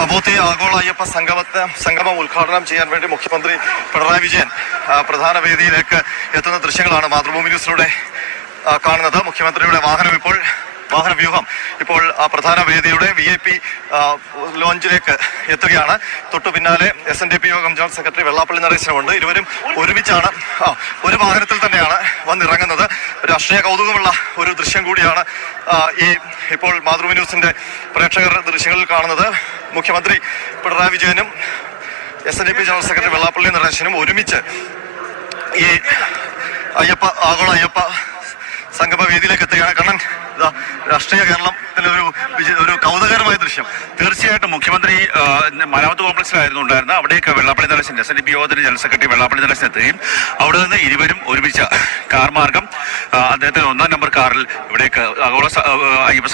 അബോത്തി ആഗോള അയ്യപ്പ സംഗമത്തെ സംഗമം ഉദ്ഘാടനം ചെയ്യാൻ വേണ്ടി മുഖ്യമന്ത്രി പിണറായി വിജയൻ പ്രധാന വേദിയിലേക്ക് എത്തുന്ന ദൃശ്യങ്ങളാണ് മാതൃഭൂമി ന്യൂസിലൂടെ കാണുന്നത്. മുഖ്യമന്ത്രിയുടെ വാഹനം ഇപ്പോൾ വാഹന വ്യൂഹം ഇപ്പോൾ പ്രധാന വേദിയുടെ വി ഐ പി ലോഞ്ചിലേക്ക് എത്തുകയാണ്. തൊട്ടു പിന്നാലെ എസ് എൻ ഡി പി യോഗം ജനറൽ സെക്രട്ടറി വെള്ളാപ്പള്ളി നടേശനുമുണ്ട്. ഇരുവരും ഒരുമിച്ചാണ് ഒരു വാഹനത്തിൽ തന്നെയാണ് വന്നിറങ്ങുന്നത്. രാഷ്ട്രീയ കൗതുകമുള്ള ഒരു ദൃശ്യം കൂടിയാണ് ഈ ഇപ്പോൾ മാതൃഭൂമി ന്യൂസിന്റെ പ്രേക്ഷകർ ദൃശ്യങ്ങളിൽ കാണുന്നത്. മുഖ്യമന്ത്രി പിണറായി വിജയനും S N D P general secretary Vellappally നടേശനും ഒരുമിച്ച് ഈ അയ്യപ്പ ആഗോള അയ്യപ്പ സംഗമ വേദിയിലേക്ക് എത്തുകയാണ്. കണ്ണൻ രാഷ്ട്രീയ കേരളത്തിലെ ഒരു ഒരു കൗതുകരമായ ദൃശ്യം. തീർച്ചയായിട്ടും മുഖ്യമന്ത്രി മരാമത്ത് കോംപ്ലക്സിലായിരുന്നു ഉണ്ടായിരുന്നത്. അവിടേക്ക് Vellappally Natesan S N D P യോഗത്തിന് ജനറൽ സെക്രട്ടറി വെള്ളാപ്പള്ളി നടേശൻ എത്തുകയും അവിടെ നിന്ന് ഇരുവരും ഒരുമിച്ച് കാർ മാർഗം അദ്ദേഹത്തിന് ഒന്നാം നമ്പർ കാറിൽ ഇവിടേക്ക് ആഗോള അയ്യപ്പ